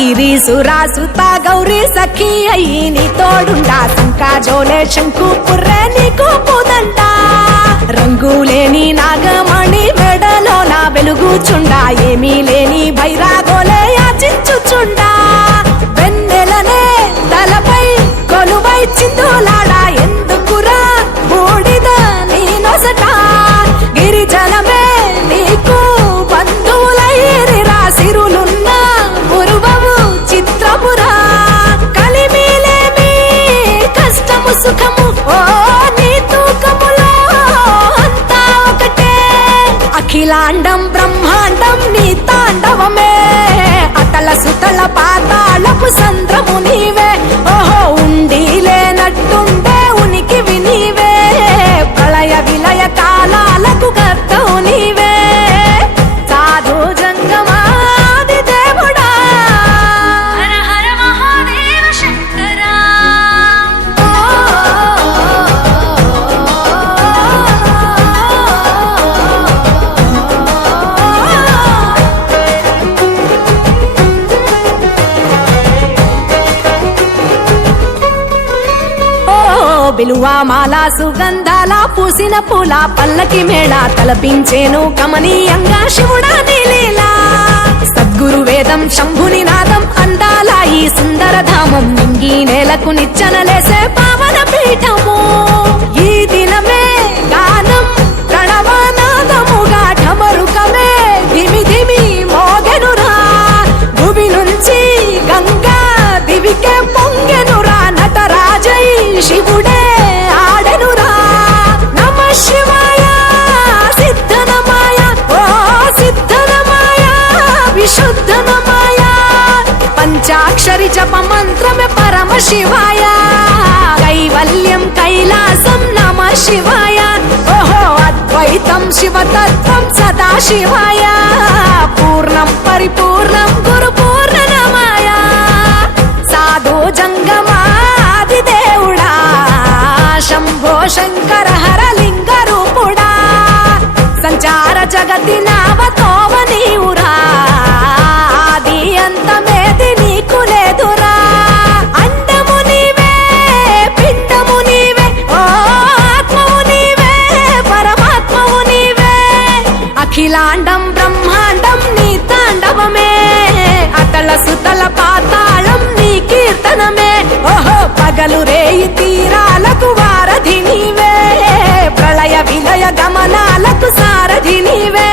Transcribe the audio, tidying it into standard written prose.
గిరీసురాసుత గౌరీ సఖీ అయ్యి నీ తోడుండా సంకాజోలే శంకు పుర్రే నీకు పూదంట రంగులేని నాగమణి మెడలో నా వెలుగుచుండా ఏమీ లేని భైరాగోలే యాచించుచుండా వెన్నెలనే తలపై కొలువై చిందులాడా ఎందుకురా బూడిద నీ నొసట గిరిజనమే నీకు బంధువులైరిరా సిరులున్న పురువవు చిత్రపురా కలిమిలేమి కష్టము సుఖము ఓ నీ తూకములో అంతా ఒకటే అఖిలాండం బ్రహ్మాండం నీ తాండవమే అతల సుతల పాతాళపు సంద్రము నీవే ఓహో ఉండి లేనట్టుండే ఉనికివి నీవే ప్రళయ విలయ కాలాలకు కర్తవు నీవే సాధు జంగమాది దేవుడా హర హర మహాదేవ శంకరా బిలువా మాల సుగంధాల పూసిన పూల పల్లకి మేళ తలపించేను కమనీయంగా శివుడా నీలీలా సద్గురు వేదం శంభుని నాదం అందాల ఈ సుందర ధామం నింగి నేలకు నిచ్చనలేసే పావన పీఠము ఈ దినమే గానం ప్రణవనాదముగా ఢమరుకమే దిమి దిమి మోగెనురా భువి నుంచి గంగా దివికే పొంగెనురా నటరాజై శివుడే ఆడెనురా నమ శివాయ సిద్ధనమాయ ఓ సిద్ధనమాయ విశుద్ధనమాయ పంచాక్షరి జప మంత్రమే పరమ శివాయ కైవల్యం కైలాసం నమ శివాయ ఓహో అద్వైతం శివతత్వం సదా శివాయ పూర్ణం పరిపూర్ణం గురు పూర్ణనమాయ సాధు జంగమాది దేవుడా శంభో శంకర హర లింగ రూపుడా సంచార జగతి నావతోవ నీవురా ఆది అంతమేది నీకు లేదురా అండము నీవే పిండము నీవే ఓ ఆత్మవు నీవే పరమాత్మవు నీవే అఖిలాండం బ్రహ్మాండం నీ తాండవమే అతల సుతల పాతాళం నీ కీర్తనమే ఓహో పగలు రేయి తీరాలకు వారధి నీవే ప్రళయ విలయ గమనాలకు సారథి నీవే